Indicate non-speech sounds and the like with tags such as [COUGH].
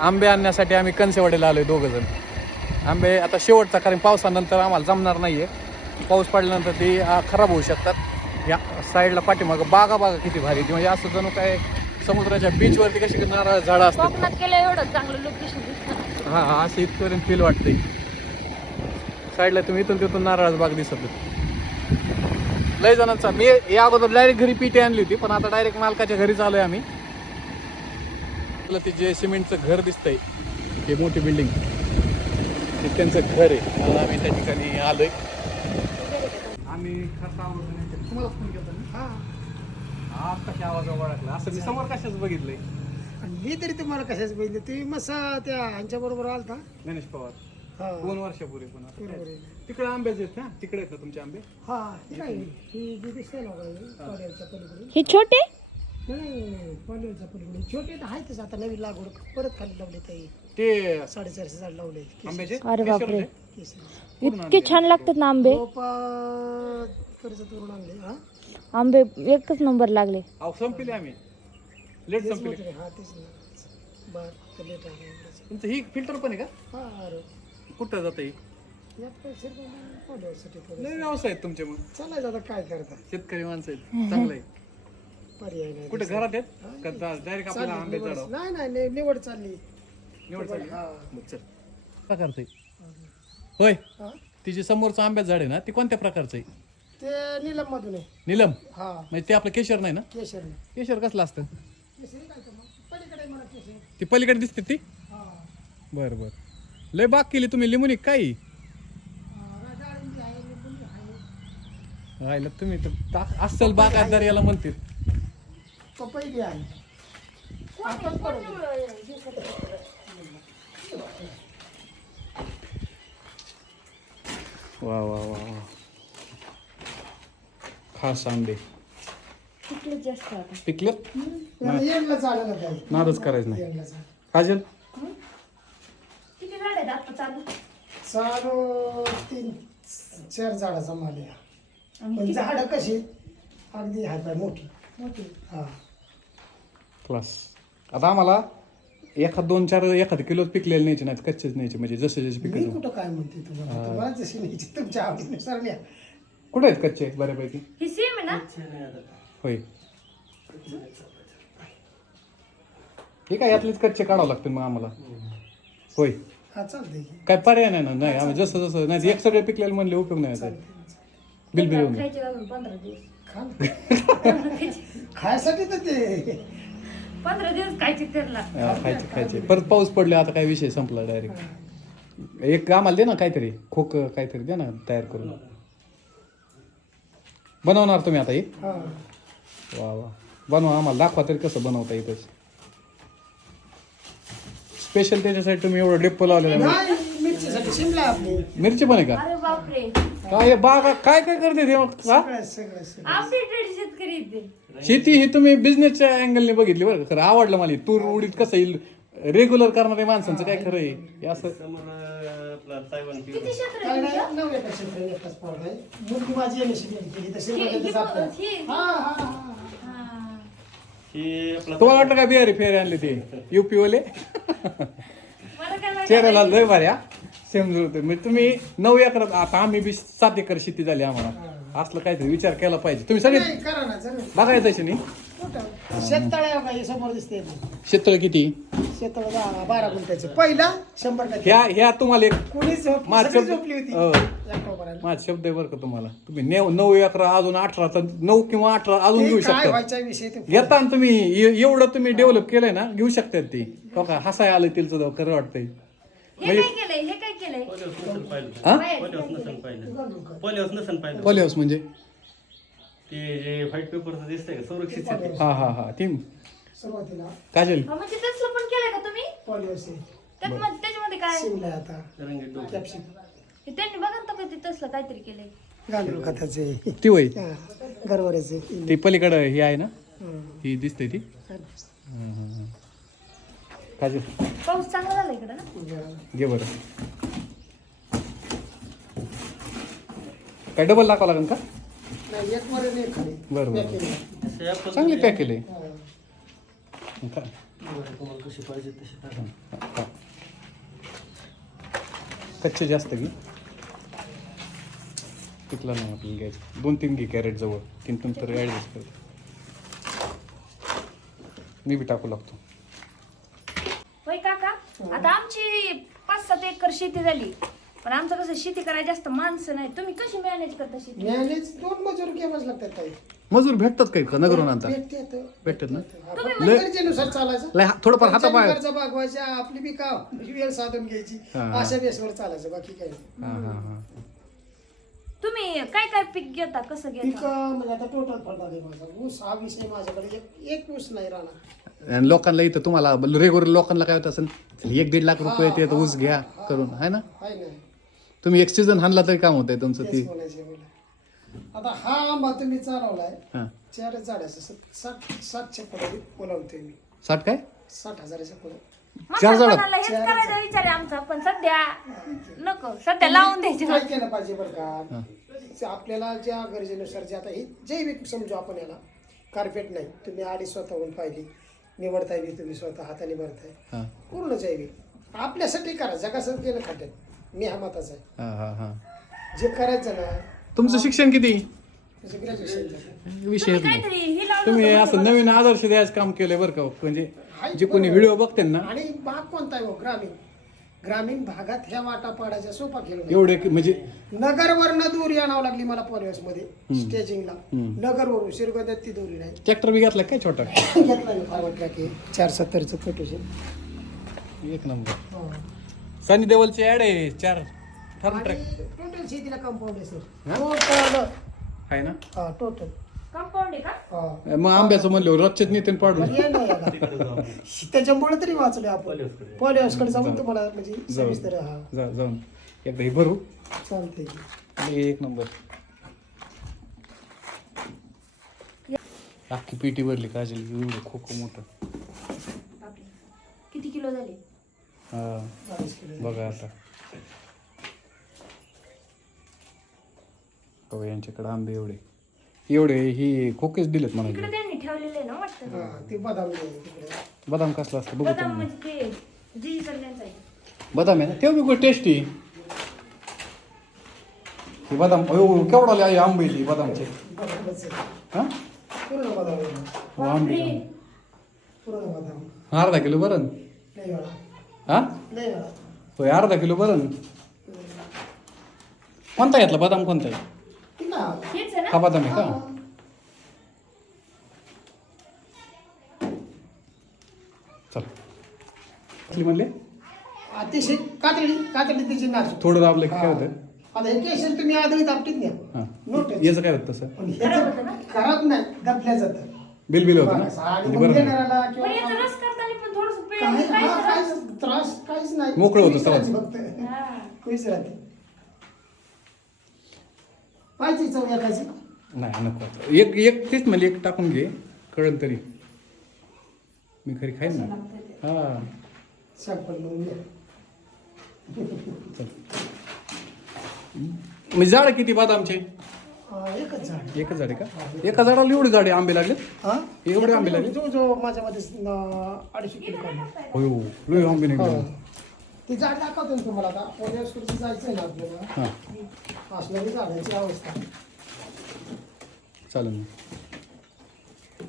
आंबे आणण्यासाठी आम्ही कनसेवाडीला आलोय दोघं जण. आंबे आता शेवटचा कारण पावसानंतर आम्हाला जमणार नाहीये. पाऊस पडल्यानंतर ती खराब होऊ शकतात. या साईडला पाठीमागं बागा बागा किती भारी ती म्हणजे असं जणू काय समुद्राच्या बीचवरती कशी नारळ झाडं असतात. हा हा असं इथपर्यंत फील वाटतंय. साईडला तुम्ही इथून तिथून नारळाचा बाग दिसत. लय जणांचा मी या अगोदर डायरेक्ट घरी पिटी आणली होती पण आता डायरेक्ट मालकाच्या घरी आलोय आम्ही. आपलं ते जे सिमेंटचं घर दिसतंय ते मोठी बिल्डिंग ते त्यांचं घर आहे. आता आम्ही त्या ठिकाणी आलोय. आम्ही तुम्हाला फोन केला आज कशा आवाज ओळखला? असं मी समोर कशाच बघितलंय? मी तरी तुम्हाला कशाच बघितलं? तुम्ही मस्त त्या ह्यांच्या बरोबर आलता? गणेश पवार. हा. दोन वर्षापूर्वी पुन्हा. बरोबर आहे. तिकडे आंब्याचे आहेत ना? तिकडे आहेत का तुमचे आंबे? हा ती नाही ही जी दिसते ना बघा, पालेरच्या पलीकडे. हे छोटे? पलीकडे छोटे तर आहेतच आता नवीन लागवड परत खाली लावले काही ते साडेचारशे झाड लावले आंब्याचे? अरे बापरे. केसरी. इतके छान लागतात ना आंबे. रोपा आणले हा? आंबे एकच नंबर लागले. अहो संपले आम्ही. लेट तेच संपले. म्हणते, हा तेच ना. बर लेट आहे. तुमचं ही फिल्टर पण आहे का? हा अरे कुठं जातं ही? यात पैसे पालेरसाठी थोडं लय व्यवसाय आहेत तुमचे मग. चालायचं आता काय करता? शेतकरी माणसं आहेत. चांगलं आहे. पर्याय नाही कुठे घरात आहेत? का डायरेक्ट आपल्याला आंबे निवड- चढाव नाही नाही नाही, निवड चालली. निवड चालली. हा. मग चल. प्रकारचं आहे होय हा? तिचे समोरचं आंब्याचं झाड आहे ना ते कोणत्या प्रकारचं आहे? ते निलम मधून आहे. निलम? हा. म्हणजे ते आपलं केशर नाही ना? केशर केशर कसलं असतं? केशरी काय तर मग? पलीकडे मला केशर. ती पलीकडे दिसते ती? हा. बरं बरं. लय बाग केली तुम्ही लिंबुनी काही हा, डाळिंबी आहे लिंबुली आहे. राहिलं तुम्ही तर अस्सल बागायतदार याला म्हणते पपई बी आहे आपण करू. वा वा वा वा. खास आंबे. तिकडे जास्त आता. पिकलेत त्याला येडला चाललं नादच करायचं नाही. काजल? किती झाड आहेत आता चालू? चालू तीन चार झाडाचा माल आहे. हा. पण झाडं कशी? अगदी हाय पाय मोठी. मोठी. हा. क्लास आता आम्हाला एखाद दोन चार एखाद किलो पिकलेले न्यायचे नाहीत कच्चेच न्यायचे म्हणजे जसे जसे मी पिकायचे कुठं काय म्हणते तुम्हाला तुम्हाला जशी न्यायची तुमच्या आवडीनुसार न्या कुठे आहेत कच्चे बऱ्यापैकी? ही सेम आहे ना? होय. ठीक आहे यातलेच कच्चे काढावं लागतील मग आम्हाला? होय. हा काय पर्याय नाही ना? नाही आम्ही जसं जसं नाही एक सगळे पिकलेले म्हणले उपयोग नाही याचा. बिल बिल येऊन. [LAUGHS] खायसाठी तर ते पंधरा दिवस खायचे त्याला हा, खायचे खायचे. परत पाऊस पडले आता काय विषय संपला डायरेक्ट एक आम्हाला दे ना काहीतरी. खोक काहीतरी दे ना तयार करून. बनवणार तुम्ही आता हे? हा. वा वा. बनवा आम्हाला. दाखवा तरी कसं बनवता येतं स्पेशल त्याच्यासाठी तुम्ही एवढं डेप्पो लावलेलं आहे. नाही मिरचीसाठी शिमला आपली. मिरची पण आहे का? अरे बापरे. काय हे बागा काय काय करते ते मग? हा? सगळं सगळं सगळं अपडेटेड शेतकरी आहेत ते. शेती ही तुम्ही बिझनेसच्या अँगलने बघितली बरं का खरं आवडलं मला हे. तूर उडीत कसं येईल रेग्युलर करणाऱ्या माणसांचं काय खरं आहे हे असं किती क्षेत्र काय आहे नाही तुमचं? नऊ एकर क्षेत्र आहे, एकटाच प्लॉट आहे मुलगी माझी एम एस केली तर ही- ही- श्रीमंत जात ही- हा हा हा हा. तुम्हाला वाटलं काय बिहारी फेरे आणले ते [LAUGHS] युपी वाले मला काय माहिती चेहऱ्याला लय भारी हा सेम जुळते म्हणजे तुम्ही नऊ एकर आता आम्ही बी सात एकर शेती झाली आम्हाला. असलं काहीतरी विचार केला पाहिजे. तुम्ही सगळे नाही, करा ना जरूर बघायचं तशी नाही कुठं? शेततळे आहे का? हे समोर दिसते शेततळ किती? शेततळ दहा बारा गुंठ्याचे. पहिला शंभर टक्के. ह्या ह्या तुम्हाला एक कोणी झोप माझं सगळी झोपली होती. हो. माझा शब्द आहे बरं का तुम्हाला. तुम्ही नेव नऊ अकरा अजून अठरा तर नऊ किंवा अठरा अजून ते घेऊ काय शकता. व्हायचा विषय ते घेता ना तुम्ही ए- एवढं तुम्ही डेव्हलप केलंय ना घेऊ शकतात ती. हो का हसाय आलं तिला खरं वाटतंय. हे काय केलंय हे हा? पोलिओस नसन पाहिलं पॉली हाऊस म्हणजे? ते जे व्हाईट पेपरचं दिसतंय का? संरक्षित शेती. हा हा हा. ती सुरुवातीला. काजल. म्हणजे तसलं पण केलंय का तुम्ही? पॉलिओस त्यात मग- त्याच्यामध्ये काय? शिमला आहे आता. रंगीत डोकं. कॅप्सिक हे त्यांनी बघा ना कधी तसलं काहीतरी केलंय. गांडूळ खताचे ती गरवऱ्याचे ती पलीकडं ही आहे ना? ही. दिसते ती? काजल. पाऊस चांगला झाला इकडे ना? घे बरं. काय डबल टाकावं लागेल का? बरं, बरं. आपण चांगली पॅक केले. हा. का बरं, तुम्हाला कशी पाहिजे तशी टाका. कच्चे जास्त घे. पिकला नाही आपल्याला घ्यायचं. दोन तीन घे कॅरेट जवळ. तीन तीन तर ॲडजस्ट कर. मी बी टाकू लागतो. होय काका आता आमची पाच सात एकर शेती झाली. पण आमचं कसं शेती करायला जास्त माणसं नाही. तुम्ही कशी मॅनेज करता शेती? मॅनेज दोन मजूर घ्यावाच लागतात ताई? मजूर भेटतात काही का नगरून आणता? भेटतात भेटतात ना? गरजेनुसार चालायचं. लय हा- थोडंफार हातापाय खर्च भागवायचा आपली बी का वेळ साधून घ्यायची. हा, हा. अशा बेसवर चालायचं बाकी काही नाही. हां हां हां. तुम्ही काय काय पीक घेता कसं पीक घेता म्हणजे आता टोटल फळबाग आहे माझा. ऊस हा विषय माझ्याकडे. एक एक ऊस नाही राहणार. आणि लोकांना इथं तुम्हाला रेग्युलर लोकांना काय होत असेल एक दीड लाख रुपये ते ऊस घ्या करून आहे ना? आहे नाही तुम्ही एक सीझन हाणला तरी काम होतंय तुमचं ती. तेच म्हणायचे मला आता हा आंबा तुम्ही चालवलाय. हां. चार झाडाचं स- साठ सातशे फळं बोलावतोय मी. साठ काय? साठ हजाराच्या चार झाडं? म्हातारपणाला हेच करायचा विचार आहे आमचा पण सध्या नको सध्या लावून द्यायचे. काय केलं पाहिजे बरं का? जे आपल्याला ज्या गरजेनुसार जे आता हे जैविक समजू आपण याला कार्पेट नाही. तुम्ही आडी स्वतःहून पाहिली निवडताय बी तुम्ही स्वतः हाताने भरताय. हां. पूर्ण जैविक आपल्यासाठी करा जगासाठी केलं खात्यात. मी हा मताचा आहे. हां हां हां. जे करायचं ना तुमचं शिक्षण किती? त्याचं ग्रॅज्युएशन झालं. विषयच नाही. काहीतरी हे लावलं तुम्ही असं नवीन आदर्श द्यायचं काम केलंय बरं का म्हणजे हाय जे कोणी. व्हिडिओ बघते ना. आणि भाग कोणता आहे हो ग्रामीण? ग्रामीण भागात ह्या वाटा पाडायच्या सोपा खेळ नाही. एवढे की- म्हणजे नगरवरनं दूर आणावं लागली मला पॉलिवसमध्ये स्टेजिंगला नगरवरून शिरगोद्यात ती दोरी नाही. ट्रॅक्टर बी घेतला काय छोटा? [LAUGHS] घेतला मी फार वाटला की चार सत्तरचं कटोशे एक नंबर. सनी देवलची ऍड आहे चार फार्म ट्रॅक टोटल शेतीला कंपाऊंड आहे सर हा? टोटल आहे ना? हा टोटल कंपाऊंड आहे का? हा. मग आंब्याचं म्हणलं रच्चेत नेते पाडून. [LAUGHS] त्याच्यामुळे तरी वाचले आपण. पॉलिहाऊसकडे जाऊन तुम्हाला म्हणजे जाऊ. सविस्तर हा. जा जाऊन. एकदा हे भरू. आणि एक नंबर. अख्खी पेटी भरली काजल एवढं खोकं मोठं. बापरे. किती किलो झाले? हा. बघा आता. हो यांच्याकडे आंबे एवढे. एवढे ही खोकेच दिलेत त्यांनी ठेवलेले ना वाटतं. हा ते बदाम बदाम कसला असतं? बघू बदाम तुम्ही. म्हणजे ते जी कल्याणचा आहे. बदाम आहे ना? ते बी टेस्टी हे बदाम अयो केवढा आहे आंबे बदामचे. बदामच. आहे. हा? पूर्ण बदाम आहे. हो आंबे पूर्ण बदाम. अर्धा किलो बरं. हा? वेळा होय अर्धा किलो बरं कोणता घेतला? बदाम कोणता? आहे ठीक आहे हेच आहे ना? हा बदाम आहे का? चल. म्हणले? अतिशय कातडी कातडी त्याची थोडं दाबलं की काय होतं? आता हे केशर तुम्ही हा. याचं काय होतं तसं? पण खराब नाही दबल्या जातं. बिल बिल होतं ना? म्हणजे बरं. देणाऱ्याला पण किंवा रस काही हा, काहीच त्रास काहीच नाही. मोकळं होतं खुश राहते. फक्त. खुश राहते पाहिजे चव एकाची. नाही नको. आता. एक एक तेच म्हणजे एक टाकून घे. कळलं तरी. मी खरी खाईन ना. हा. चल. म्हणजे झाड किती बदामचे एकच झाड. एकच झाड आहे का? एका झाडाला एवढे झाडे आंबे लागले हा? एवढे आंबे लागले जो जो माझ्या मध्ये न- अडीचशे किलो काढले होय लय आंबे निघाले. ते झाड दाखवतो ना तुम्हाला आता. पुण्याकडचं जायचं आहे ना आपल्याला. हां. असणारी झाडाची अवस्था. चालेल